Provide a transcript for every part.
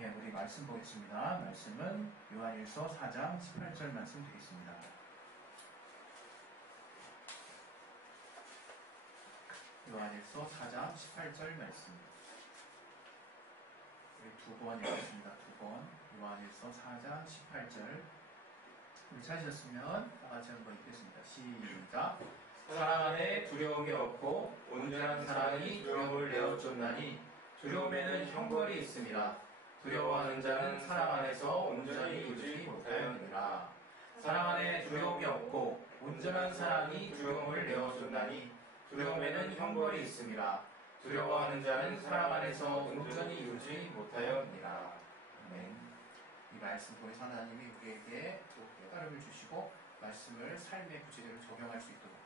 예, 우리 말씀 보겠습니다. 말씀은 요한일서 4장 18절 말씀 되겠습니다. 요한일서 4장 18절 말씀. 우리 두 번 읽겠습니다. 두 번. 요한일서 4장 18절. 우리 찾으셨으면 다 같이 한번 읽겠습니다. 시작. 사랑 안에 두려움이 없고 온전한 사랑이 두려움을 내어 쫓나니 두려움에는 형벌이 있습니다. 두려워하는 자는 사랑 안에서 온전히 이루지 못하였느니라. 사랑 안에 두려움이 없고 온전한 사랑이 두려움을 내어 쫓나니 두려움에는 형벌이 있습니다. 두려워하는 자는 사랑 안에서 온전히 이루지 못하였느니라. 아멘. 이 말씀 통해서 하나님이 우리에게 또 깨달음을 주시고 말씀을 삶의 구체적으로 적용할 수 있도록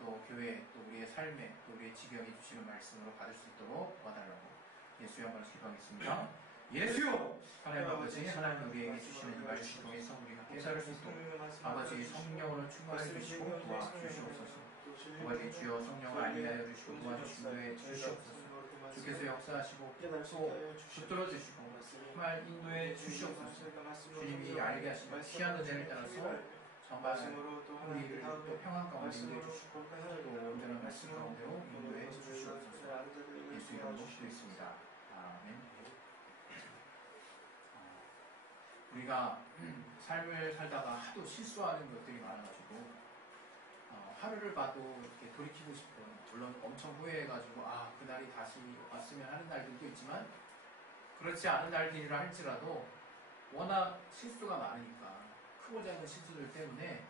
또 교회 또 우리의 삶에 또 우리의 지경에 주시는 말씀으로 받을 수 있도록 도와달라고 예수의 한번 기도하겠습니다. 예수요! 하나님 아버지, 하나님 우리에게 주시는 이 말씀 통해서 우리가 깨달을 수 있도록 아버지 성령으로 충만해 주시고 도와주시옵소서. 아버지 주여 성령을 알게 주시고 도와주시고 주시옵소서. 주께서 역사하시고 또 붙들어 주시고 정말 인도해 주시옵소서. 주님이 알게 하시고 귀한 은혜를 따라서 정말 우리를 또 평안 가운데 인도해 주시고 또 온전한 말씀 가운데로 인도해 주시옵소서. 예수 이름으로 기도했습니다. 아멘. 우리가 삶을 살다가 하도 실수하는 것들이 많아가지고 하루를 봐도 이렇게 돌이키고 싶은, 물론 엄청 후회해가지고 그날이 다시 왔으면 하는 날들도 있지만 그렇지 않은 날들이라 할지라도 워낙 실수가 많으니까 크고 작은 실수들 때문에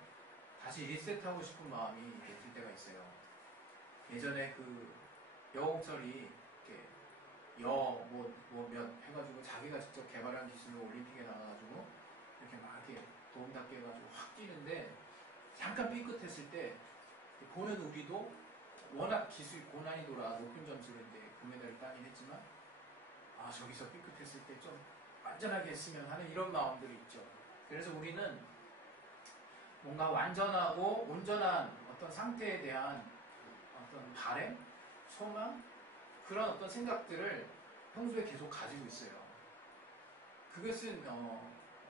다시 리셋하고 싶은 마음이 이렇게 들 때가 있어요. 예전에 그 여홍철이 이렇게 몇 해가지고 자기가 직접 개발한 기술로 올림픽에 나가가지고 이렇게 막 이렇게 도움닫게 해가지고 확 뛰는데 잠깐 삐끗했을 때 보는 우리도 워낙 기술 고난이도라 높은 점수로 이제 금메달을 따긴 했지만 저기서 삐끗했을 때 좀 완전하게 했으면 하는 이런 마음들이 있죠. 그래서 우리는 뭔가 완전하고 온전한 어떤 상태에 대한 어떤 바람, 소망, 그런 어떤 생각들을 평소에 계속 가지고 있어요. 그것은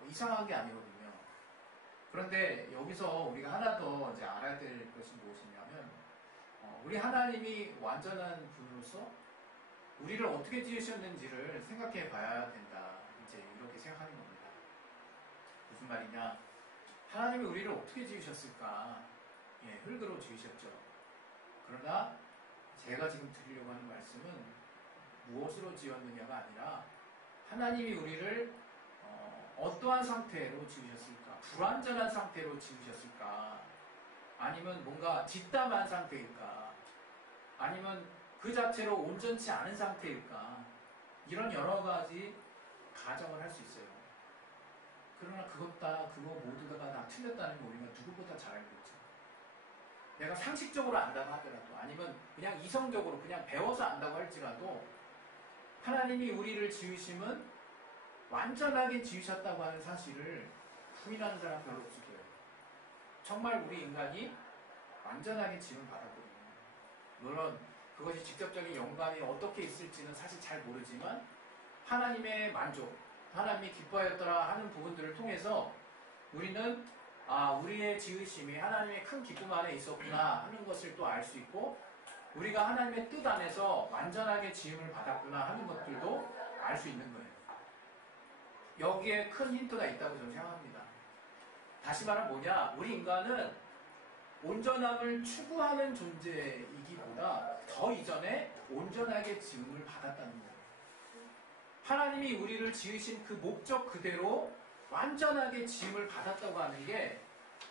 이상한 게 아니거든요. 그런데 여기서 우리가 하나 더 이제 알아야 될 것이 무엇이냐면 우리 하나님이 완전한 분으로서 우리를 어떻게 지으셨는지를 생각해 봐야 된다. 이제 이렇게 생각하는 겁니다. 무슨 말이냐? 하나님이 우리를 어떻게 지으셨을까? 흙으로 지으셨죠. 그러나 제가 지금 드리려고 하는 말씀은 무엇으로 지었느냐가 아니라 하나님이 우리를 어떠한 상태로 지으셨을까? 불완전한 상태로 지으셨을까? 아니면 뭔가 뒷담한 상태일까? 아니면 그 자체로 온전치 않은 상태일까? 이런 여러 가지 가정을 할 수 있어요. 그러나 그거 모두가 다 틀렸다는 걸 우리가 누구보다 잘 알고 있죠. 내가 상식적으로 안다고 하더라도 아니면 그냥 이성적으로 그냥 배워서 안다고 할지라도 하나님이 우리를 지으심은 완전하게 지으셨다고 하는 사실을 부인하는 사람 별로 없을 거예요. 정말 우리 인간이 완전하게 지음을 받았거든요. 물론 그것이 직접적인 연관이 어떻게 있을지는 사실 잘 모르지만 하나님의 만족, 하나님이 기뻐하였더라 하는 부분들을 통해서 우리는 우리의 지으심이 하나님의 큰 기쁨 안에 있었구나 하는 것을 또 알 수 있고 우리가 하나님의 뜻 안에서 완전하게 지음을 받았구나 하는 것들도 알 수 있는 거예요. 여기에 큰 힌트가 있다고 저는 생각합니다. 다시 말하면 뭐냐? 우리 인간은 온전함을 추구하는 존재이기보다 더 이전에 온전하게 지음을 받았다는 거예요. 하나님이 우리를 지으신 그 목적 그대로 완전하게 지음을 받았다고 하는 게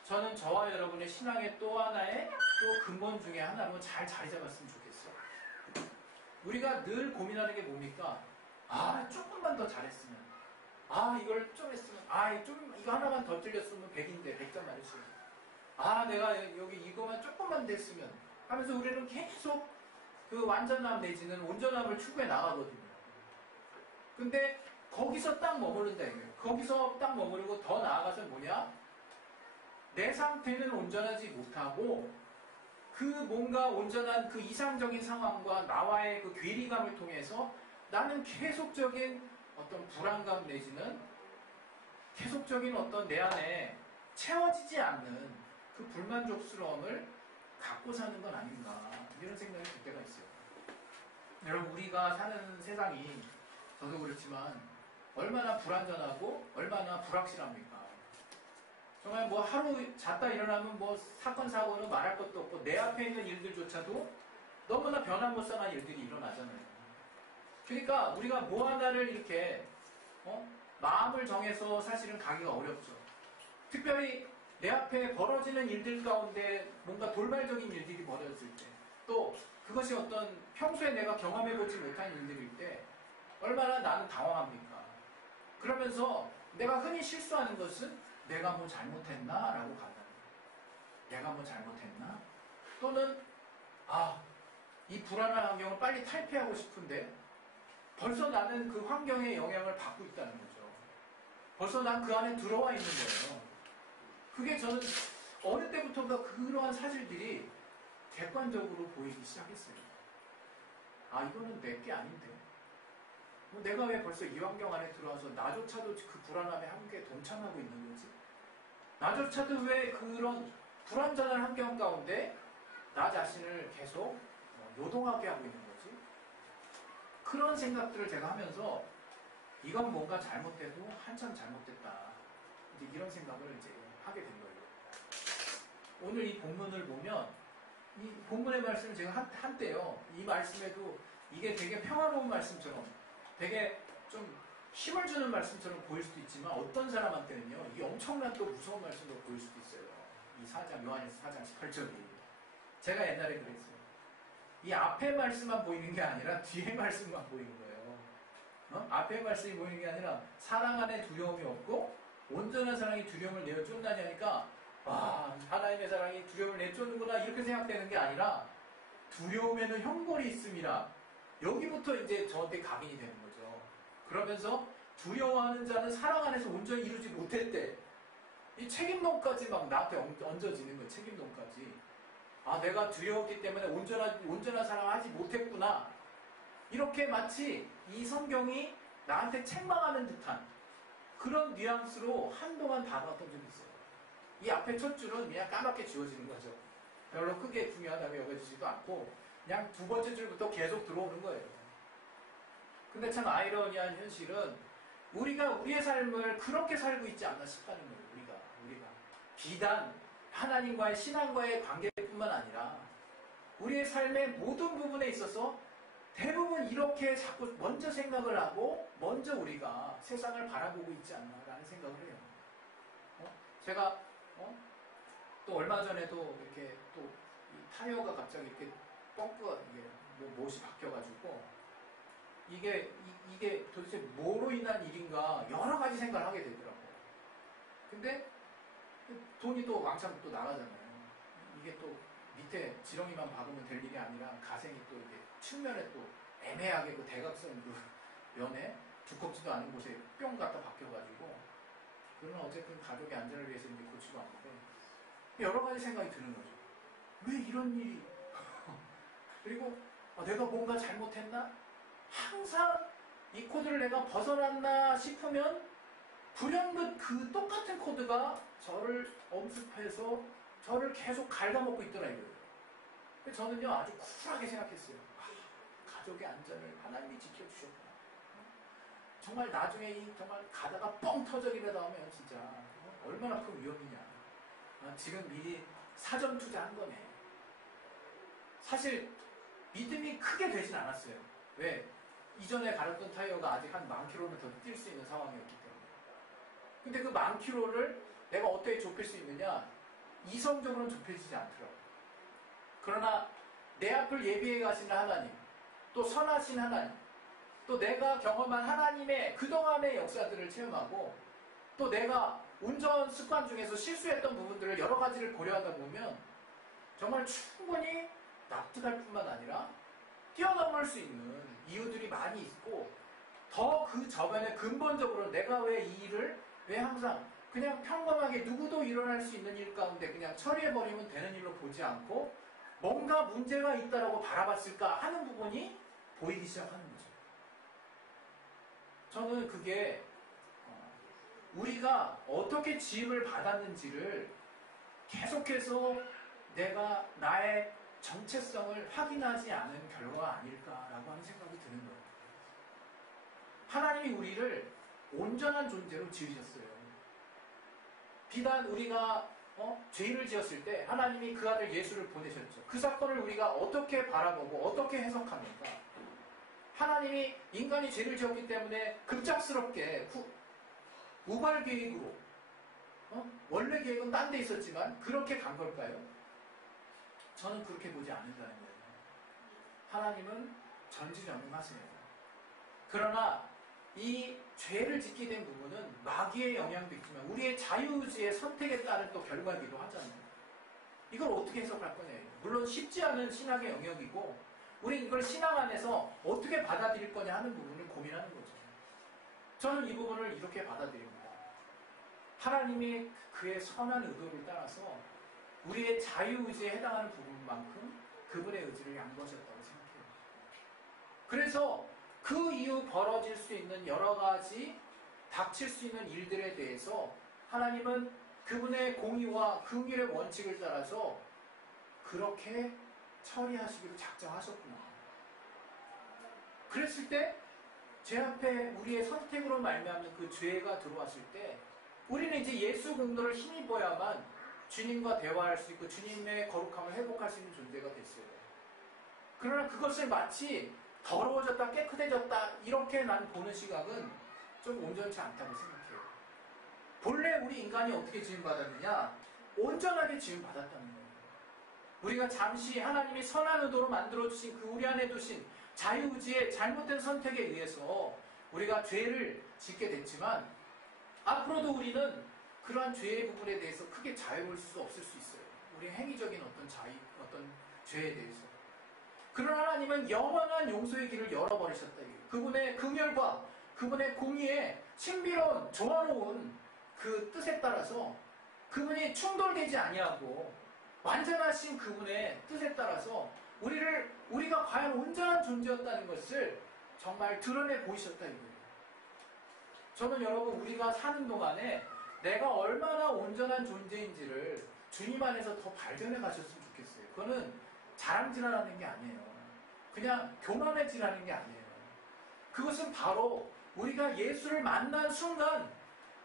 저는 저와 여러분의 신앙의 또 하나의 또 근본 중에 하나로 잘 자리 잡았으면 좋겠어요. 우리가 늘 고민하는 게 뭡니까? 조금만 더 잘했으면, 이걸 좀 했으면, 이거 하나만 더 틀렸으면 100인데 100점 맞았으면, 내가 여기 이거만 조금만 됐으면 하면서 우리는 계속 그 완전함 내지는 온전함을 추구해 나가거든요. 근데 거기서 딱 머무른다 이거예요. 거기서 딱 머무르고 더 나아가서 뭐냐? 내 상태는 온전하지 못하고 그 뭔가 온전한 그 이상적인 상황과 나와의 그 괴리감을 통해서 나는 계속적인 어떤 불안감 내지는 계속적인 어떤 내 안에 채워지지 않는 그 불만족스러움을 갖고 사는 건 아닌가 이런 생각이 들 때가 있어요. 여러분 우리가 사는 세상이 저도 그렇지만 얼마나 불안전하고 얼마나 불확실합니까? 정말 뭐 하루 잤다 일어나면 뭐 사건 사고는 말할 것도 없고 내 앞에 있는 일들조차도 너무나 변화무쌍한 일들이 일어나잖아요. 그러니까 우리가 뭐 하나를 이렇게 마음을 정해서 사실은 가기가 어렵죠. 특별히 내 앞에 벌어지는 일들 가운데 뭔가 돌발적인 일들이 벌어졌을 때, 또 그것이 어떤 평소에 내가 경험해보지 못한 일들일 때 얼마나 나는 당황합니까? 그러면서 내가 흔히 실수하는 것은 내가 뭐 잘못했나? 라고 간다는 거예요. 내가 뭐 잘못했나? 또는 이 불안한 환경을 빨리 탈피하고 싶은데 벌써 나는 그 환경의 영향을 받고 있다는 거죠. 벌써 난 그 안에 들어와 있는 거예요. 그게 저는 어느 때부터인가 그러한 사실들이 객관적으로 보이기 시작했어요. 이거는 내 게 아닌데. 내가 왜 벌써 이 환경 안에 들어와서 나조차도 그 불안함에 함께 동참하고 있는 거지? 나조차도 왜 그런 불안전한 환경 가운데 나 자신을 계속 요동하게 하고 있는 거지? 그런 생각들을 제가 하면서 이건 뭔가 잘못돼도 한참 잘못됐다. 이제 이런 생각을 이제 하게 된 거예요. 오늘 이 본문을 보면 이 본문의 말씀을 제가 한때요. 이 말씀에도 이게 되게 평화로운 말씀처럼 되게 좀 힘을 주는 말씀처럼 보일 수도 있지만 어떤 사람한테는요. 이 엄청난 또 무서운 말씀으로 보일 수도 있어요. 이 4장, 요한일서 4장 18절이. 제가 옛날에 그랬어요. 이 앞에 말씀만 보이는 게 아니라 뒤에 말씀만 보이는 거예요. 앞에 말씀이 보이는 게 아니라 사랑 안에 두려움이 없고 온전한 사랑이 두려움을 내어 쫓나니 하니까 하나님의 사랑이 두려움을 내쫓는구나 이렇게 생각되는 게 아니라 두려움에는 형벌이 있음이라 여기부터 이제 저한테 각인이 되는 거죠. 그러면서 두려워하는 자는 사랑 안에서 온전히 이루지 못했대. 이 책임론까지 막 나한테 얹어지는 거예요. 책임론까지. 내가 두려웠기 때문에 온전한 사랑을 하지 못했구나. 이렇게 마치 이 성경이 나한테 책망하는 듯한 그런 뉘앙스로 한동안 다가왔던 적이 있어요. 이 앞에 첫 줄은 그냥 까맣게 지워지는 거죠. 별로 크게 중요하다고 여겨지지도 않고 그냥 두 번째 줄부터 계속 들어오는 거예요. 근데 참 아이러니한 현실은 우리가 우리의 삶을 그렇게 살고 있지 않나 싶다는 거예요. 우리가 비단 하나님과의 신앙과의 관계뿐만 아니라 우리의 삶의 모든 부분에 있어서 대부분 이렇게 자꾸 먼저 생각을 하고 먼저 우리가 세상을 바라보고 있지 않나라는 생각을 해요. 제가 또 얼마 전에도 이렇게 또 이 타이어가 갑자기 이렇게 뻥크가 이게 못이 바뀌어가지고 이게 도대체 뭐로 인한 일인가 여러 가지 생각을 하게 되더라고요. 근데 돈이 또 왕창 또 나가잖아요. 이게 또 밑에 지렁이만 박으면 될 일이 아니라 가생이 또 이게 측면에 또 애매하게 그 대각선 그 면에 두껍지도 않은 곳에 뿅 갖다 박혀가지고 그러나 어쨌든 가족의 안전을 위해서 이제 고치고 왔는데 여러 가지 생각이 드는 거죠. 왜 이런 일이 그리고 내가 뭔가 잘못했나? 항상 이 코드를 내가 벗어났나 싶으면 불현듯 그 똑같은 코드가 저를 엄습해서 저를 계속 갉아먹고 있더라 이거예요. 저는요 아주 쿨하게 생각했어요. 가족의 안전을 하나님이 지켜주셨구나. 정말 나중에 정말 가다가 뻥 터져기라도 하면 진짜 얼마나 큰 위험이냐. 지금 미리 사전 투자한 거네. 사실 믿음이 크게 되진 않았어요. 왜? 이전에 갈았던 타이어가 아직 한 10,000km 더 뛸 수 있는 상황이었기 때문에. 근데 그 10,000km를 내가 어떻게 좁힐 수 있느냐? 이성적으로는 좁혀지지 않더라고요. 그러나 내 앞을 예비해 가시는 하나님, 또 선하신 하나님, 또 내가 경험한 하나님의 그동안의 역사들을 체험하고 또 내가 운전 습관 중에서 실수했던 부분들을 여러 가지를 고려하다 보면 정말 충분히 납득할 뿐만 아니라 뛰어넘을 수 있는 이유들이 많이 있고 더 그 저변에 근본적으로 내가 왜 이 일을 왜 항상 그냥 평범하게 누구도 일어날 수 있는 일 가운데 그냥 처리해버리면 되는 일로 보지 않고 뭔가 문제가 있다라고 바라봤을까 하는 부분이 보이기 시작하는 거죠. 저는 그게 우리가 어떻게 지음을 받았는지를 계속해서 내가 나의 정체성을 확인하지 않은 결과가 아닐까라고 하는 생각이 드는 거예요. 하나님이 우리를 온전한 존재로 지으셨어요. 비단 우리가 죄를 지었을 때 하나님이 그 아들 예수를 보내셨죠. 그 사건을 우리가 어떻게 바라보고 어떻게 해석합니까? 하나님이 인간이 죄를 지었기 때문에 급작스럽게 우발 계획으로 원래 계획은 딴 데 있었지만 그렇게 간 걸까요? 저는 그렇게 보지 않는다는 거예요. 하나님은 전지전능하세요. 그러나 이 죄를 짓게 된 부분은 마귀의 영향도 있지만 우리의 자유의지의 선택에 따른 또 결과이기도 하잖아요. 이걸 어떻게 해석할 거냐. 물론 쉽지 않은 신학의 영역이고 우리는 이걸 신앙 안에서 어떻게 받아들일 거냐 하는 부분을 고민하는 거죠. 저는 이 부분을 이렇게 받아들입니다. 하나님이 그의 선한 의도를 따라서 우리의 자유의지에 해당하는 부분만큼 그분의 의지를 양보하셨다고 생각해요. 그래서 그 이후 벌어질 수 있는 여러 가지 닥칠 수 있는 일들에 대해서 하나님은 그분의 공의와 긍휼의 원칙을 따라서 그렇게 처리하시기로 작정하셨구나. 그랬을 때 제 앞에 우리의 선택으로 말미암는 그 죄가 들어왔을 때 우리는 이제 예수 공로를 힘입어야만 주님과 대화할 수 있고 주님의 거룩함을 회복할 수 있는 존재가 됐어요. 그러나 그것을 마치 더러워졌다 깨끗해졌다 이렇게 난 보는 시각은 좀 온전치 않다고 생각해요. 본래 우리 인간이 어떻게 지음받았느냐? 온전하게 지음받았다는 거예요. 우리가 잠시 하나님이 선한 의도로 만들어주신 그 우리 안에 두신 자유의지의 잘못된 선택에 의해서 우리가 죄를 짓게 됐지만 앞으로도 우리는 그러한 죄의 부분에 대해서 크게 자유로울 수 없을 수 있어요. 우리 행위적인 어떤 죄에 대해서. 그러나 하나님은 영원한 용서의 길을 열어버리셨다. 그분의 긍휼과 그분의 공의에 신비로운 조화로운 그 뜻에 따라서 그분이 충돌되지 아니하고 완전하신 그분의 뜻에 따라서 우리가 과연 온전한 존재였다는 것을 정말 드러내 보이셨다 이거예요. 저는 여러분 우리가 사는 동안에 내가 얼마나 온전한 존재인지를 주님 안에서 더 발견해 가셨으면 좋겠어요. 그거는 자랑질하는 게 아니에요. 그냥 교만해지라는 게 아니에요. 그것은 바로 우리가 예수를 만난 순간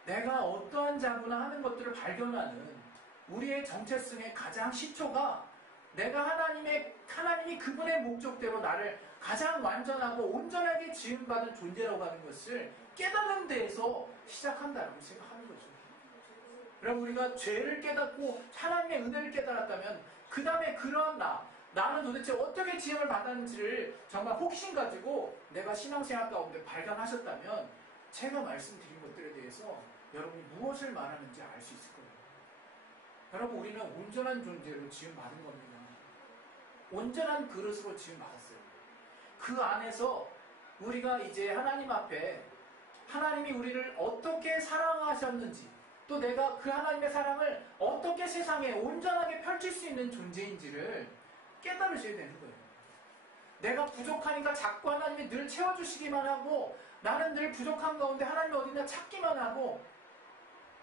내가 어떠한 자구나 하는 것들을 발견하는 우리의 정체성의 가장 시초가 내가 하나님이 그분의 목적대로 나를 가장 완전하고 온전하게 지음받은 존재라고 하는 것을 깨닫는 데에서 시작한다고 생각하는 거죠. 그럼 우리가 죄를 깨닫고 하나님의 은혜를 깨달았다면 그 다음에 그런 나는 도대체 어떻게 지음을 받았는지를 정말 혹심 가지고 내가 신앙생활 가운데 발견하셨다면 제가 말씀드린 것들에 대해서 여러분이 무엇을 말하는지 알 수 있을 거예요. 여러분 우리는 온전한 존재로 지음받은 겁니다. 온전한 그릇으로 지음받았어요. 그 안에서 우리가 이제 하나님 앞에 하나님이 우리를 어떻게 사랑하셨는지 또 내가 그 하나님의 사랑을 어떻게 세상에 온전하게 펼칠 수 있는 존재인지를 깨달으셔야 되는 거예요. 내가 부족하니까 자꾸 하나님이 늘 채워주시기만 하고 나는 늘 부족한 가운데 하나님이 어디나 찾기만 하고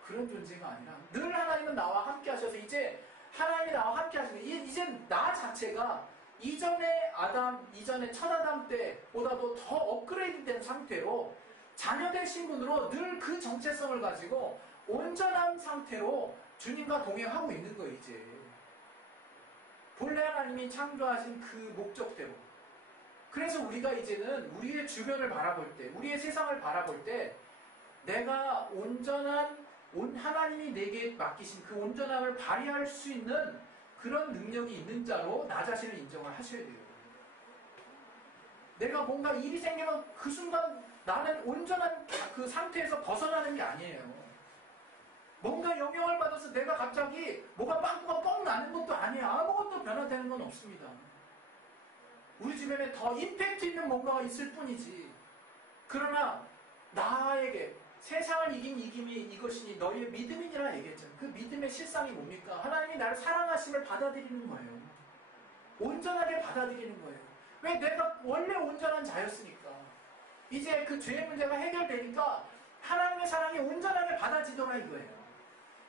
그런 존재가 아니라 늘 하나님은 나와 함께 하셔서 이제 하나님이 나와 함께 하시는 이제 나 자체가 이전의 첫 아담 때보다도 더 업그레이드된 상태로 자녀된 신분으로 늘 그 정체성을 가지고 온전한 상태로 주님과 동행하고 있는 거예요. 이제 본래 하나님이 창조하신 그 목적대로. 그래서 우리가 이제는 우리의 주변을 바라볼 때 우리의 세상을 바라볼 때 내가 하나님이 내게 맡기신 그 온전함을 발휘할 수 있는 그런 능력이 있는 자로 나 자신을 인정을 하셔야 돼요. 내가 뭔가 일이 생기면 그 순간 나는 온전한 그 상태에서 벗어나는 게 아니에요. 뭔가 영향을 받아서 내가 갑자기 뭐가 빵꾸가 뻥 나는 것도 아니에요. 아무것도 변화되는 건 없습니다. 우리 주변에 더 임팩트 있는 뭔가가 있을 뿐이지. 그러나 나에게 세상을 이긴 이김이 이것이니 너희의 믿음이니라 얘기했잖아요. 그 믿음의 실상이 뭡니까? 하나님이 나를 사랑하심을 받아들이는 거예요. 온전하게 받아들이는 거예요. 왜? 내가 원래 온전한 자였으니까. 이제 그 죄의 문제가 해결되니까 하나님의 사랑이 온전하게 받아지더라 이거예요.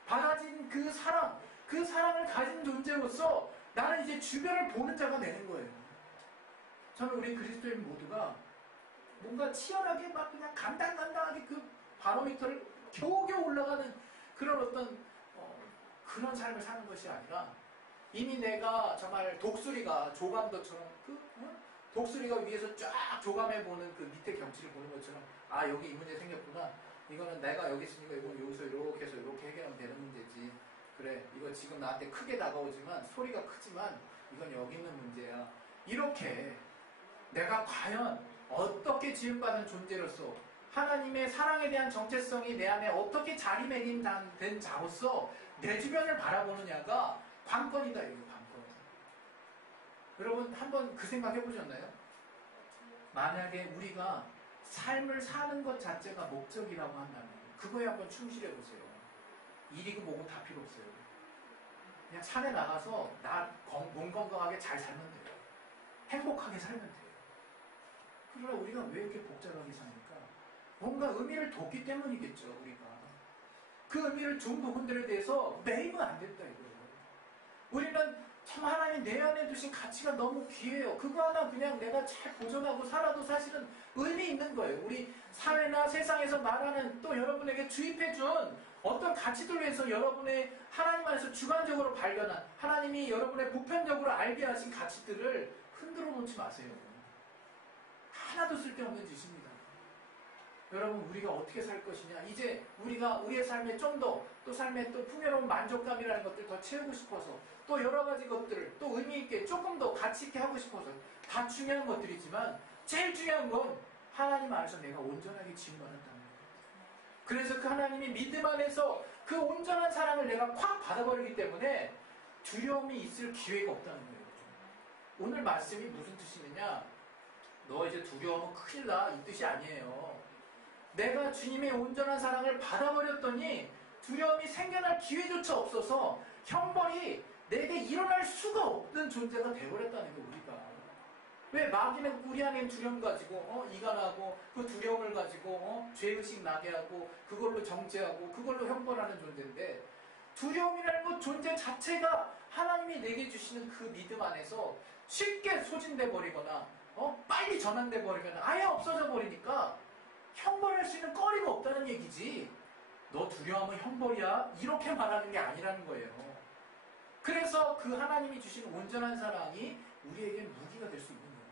받아진 그 사랑, 그 사랑을 가진 존재로서 나는 이제 주변을 보는 자가 되는 거예요. 저는 우리 그리스도인 모두가 뭔가 치열하게 막 그냥 간당간당하게 그 바로미터를 겨우겨우 올라가는 그런 어떤 그런 삶을 사는 것이 아니라 이미 내가 정말 독수리가 조감도처럼 독수리가 위에서 쫙 조감해보는 그 밑에 경치를 보는 것처럼 아 여기 이 문제 생겼구나. 이거는 내가 여기 있으니까 이건 여기서 이렇게 해서 이렇게 해결하면 되는 문제지. 그래 이거 지금 나한테 크게 다가오지만 소리가 크지만 이건 여기 있는 문제야. 이렇게 내가 과연 어떻게 지음받은 존재로서 하나님의 사랑에 대한 정체성이 내 안에 어떻게 자리매김된 자로서 내 주변을 바라보느냐가 관건이다. 이거 관건. 여러분 한번 그 생각 해보셨나요? 만약에 우리가 삶을 사는 것 자체가 목적이라고 한다면 그거에 한번 충실해보세요. 일이고 뭐고 다 필요 없어요. 그냥 산에 나가서 몸 건강하게 잘 살면 돼요. 행복하게 살면 돼요. 그러나 우리가 왜 이렇게 복잡하게 사니까? 뭔가 의미를 뒀기 때문이겠죠. 우리가 그 의미를 준 부분들에 대해서 매입은 안 됐다 이거예요. 우리는 참 하나님 내 안에 두신 가치가 너무 귀해요. 그거 하나 그냥 내가 잘 보존하고 살아도 사실은 의미 있는 거예요. 우리 사회나 세상에서 말하는 또 여러분에게 주입해준 어떤 가치들 위해서 여러분의 하나님 안에서 주관적으로 발견한 하나님이 여러분의 보편적으로 알게 하신 가치들을 흔들어 놓지 마세요. 하나도 쓸데없는 짓입니다. 여러분 우리가 어떻게 살 것이냐 이제 우리가 우리의 삶에 좀 더 또 삶의 또 풍요로운 만족감이라는 것들 더 채우고 싶어서 또 여러 가지 것들을 또 의미 있게 조금 더 가치 있게 하고 싶어서 다 중요한 것들이지만 제일 중요한 건 하나님 안에서 내가 온전하게 지음받았다는 거예요. 그래서 그 하나님이 믿음 안에서 그 온전한 사랑을 내가 콱 받아버리기 때문에 두려움이 있을 기회가 없다는 거예요. 오늘 말씀이 무슨 뜻이느냐 너 이제 두려움은 큰일 나 이 뜻이 아니에요. 내가 주님의 온전한 사랑을 받아버렸더니 두려움이 생겨날 기회조차 없어서 형벌이 내게 일어날 수가 없는 존재가 되어버렸다는 거예요. 우리가 왜 마귀는 우리 안에 두려움 가지고 이간하고 그 두려움을 가지고 죄의식 나게 하고 그걸로 정죄하고 그걸로 형벌하는 존재인데 두려움이라는 것 존재 자체가 하나님이 내게 주시는 그 믿음 안에서 쉽게 소진돼 버리거나 빨리 전환돼 버리거나 아예 없어져 버리니까 형벌할 수 있는 거리가 없다는 얘기지. 너 두려움은 형벌이야? 이렇게 말하는 게 아니라는 거예요. 그래서 그 하나님이 주신 온전한 사랑이 우리에게 무기가 될 수 있는 거예요.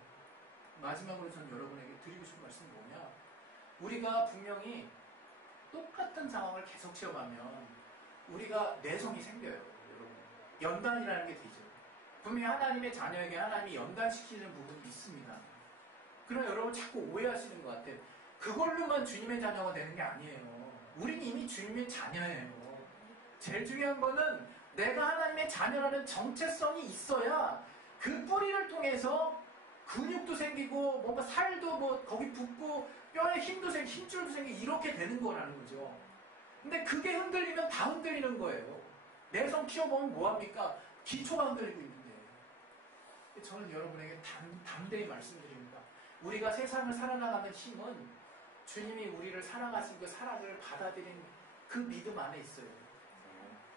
마지막으로 저는 여러분에게 드리고 싶은 말씀은 뭐냐? 우리가 분명히 똑같은 상황을 계속 체험하면 우리가 내성이 생겨요. 여러분. 연단이라는 게 되죠. 분명히 하나님의 자녀에게 하나님이 연단시키는 부분이 있습니다. 그럼 여러분 자꾸 오해하시는 것 같아요. 그걸로만 주님의 자녀가 되는 게 아니에요. 우리는 이미 주님의 자녀예요. 제일 중요한 거는 내가 하나님의 자녀라는 정체성이 있어야 그 뿌리를 통해서 근육도 생기고 뭔가 살도 뭐 거기 붙고 뼈에 힘도 생기고 힘줄도 생기고 이렇게 되는 거라는 거죠. 근데 그게 흔들리면 다 흔들리는 거예요. 내성 키워보면 뭐합니까? 기초가 흔들리고 있는데 저는 여러분에게 담대히 말씀드립니다. 우리가 세상을 살아나가는 힘은 주님이 우리를 사랑하신 그 사랑을 받아들인 그 믿음 안에 있어요.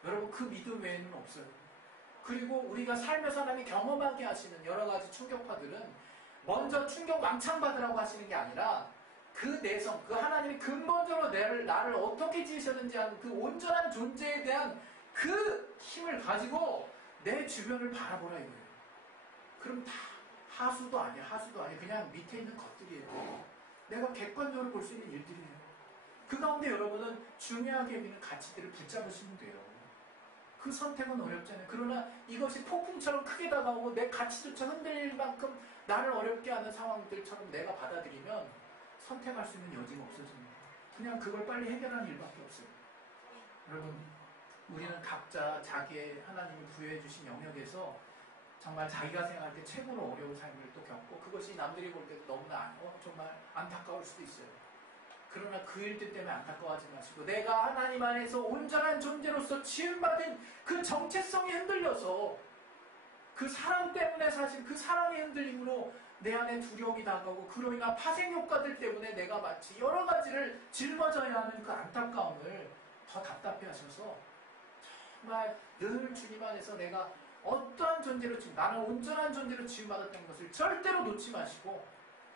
여러분 그 믿음 외에는 없어요. 그리고 우리가 살면서 하나님이 경험하게 하시는 여러 가지 충격파들은 먼저 충격 왕창 받으라고 하시는 게 아니라 그 내성, 그 하나님이 근본적으로 나를 어떻게 지으셨는지 하는 그 온전한 존재에 대한 그 힘을 가지고 내 주변을 바라보라 이거예요. 그럼 다 하수도 아니야. 그냥 밑에 있는 것들이에요. 내가 객관적으로 볼 수 있는 일들이에요. 그 가운데 여러분은 중요하게 여기는 가치들을 붙잡으시면 돼요. 그 선택은 어렵잖아요. 그러나 이것이 폭풍처럼 크게 다가오고 내 가치조차 흔들릴 만큼 나를 어렵게 하는 상황들처럼 내가 받아들이면 선택할 수 있는 여지가 없어집니다. 그냥 그걸 빨리 해결하는 일밖에 없어요. 여러분, 우리는 각자 자기의 하나님이 부여해 주신 영역에서 정말 자기가 생각할 때 최고로 어려운 삶을 또 겪고 그것이 남들이 볼 때도 너무나 정말 안타까울 수도 있어요. 그러나 그 일들 때문에 안타까워하지 마시고 내가 하나님 안에서 온전한 존재로서 지음받은 그 정체성이 흔들려서 그 사랑 때문에 사실 그 사랑의 흔들림으로 내 안에 두려움이 다가오고 그로 인한 파생 효과들 때문에 내가 마치 여러 가지를 짊어져야 하는 그 안타까움을 더 답답해 하셔서 정말 늘 주님 안에서 내가 어떠한 존재로 지금 나는 온전한 존재로 지음받았다는 것을 절대로 놓지 마시고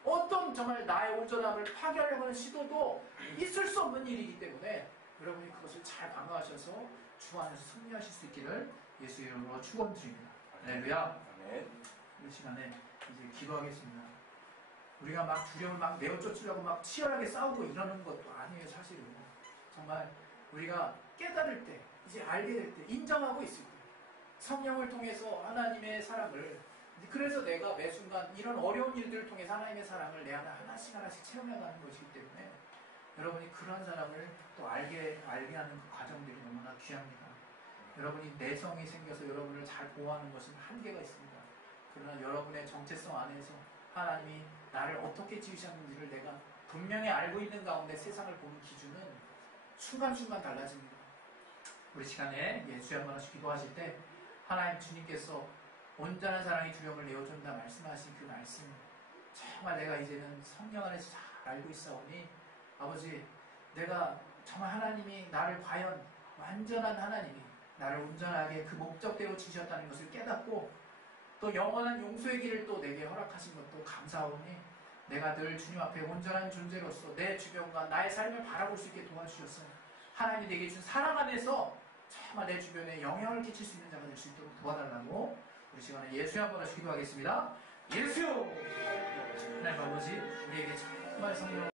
어떤 정말 나의 온전함을 파괴하려고 하는 시도도 있을 수 없는 일이기 때문에 여러분이 그것을 잘 방어하셔서 주 안에서 승리하실 수 있기를 예수 이름으로 축원드립니다. 할렐루야. 이 시간에 이제 기도하겠습니다. 우리가 막 두려움을 막 내어 쫓으려고 막 치열하게 싸우고 이러는 것도 아니에요. 사실은 정말 우리가 깨달을 때 이제 알게 될 때 인정하고 있을 때 성령을 통해서 하나님의 사랑을 그래서 내가 매 순간 이런 어려운 일들을 통해서 하나님의 사랑을 내 안에 하나씩 체험해가는 것이기 때문에 여러분이 그런 사랑을 또 알게 하는 그 과정들이 너무나 귀합니다. 여러분이 내성이 생겨서 여러분을 잘 보호하는 것은 한계가 있습니다. 그러나 여러분의 정체성 안에서 하나님이 나를 어떻게 지으셨는지를 내가 분명히 알고 있는 가운데 세상을 보는 기준은 순간순간 달라집니다. 우리 시간에 예수의 한 번씩 기도하실 때 하나님 주님께서 온전한 사랑이 두려움을 내어준다 말씀하신 그 말씀 정말 내가 이제는 성령 안에서 잘 알고 있사오니 아버지 내가 정말 하나님이 나를 과연 완전한 하나님이 나를 온전하게 그 목적대로 지으셨다는 것을 깨닫고 또 영원한 용서의 길을 또 내게 허락하신 것도 감사하오니 내가 늘 주님 앞에 온전한 존재로서 내 주변과 나의 삶을 바라볼 수 있게 도와주셔서 하나님이 내게 준 사랑 안에서 정말 내 주변에 영향을 끼칠 수 있는 자가 될 수 있도록 도와달라고 우리 시간에 예수의 한 번씩 기도하겠습니다. 예수! 하나님 아버지 우리에게 정말 성령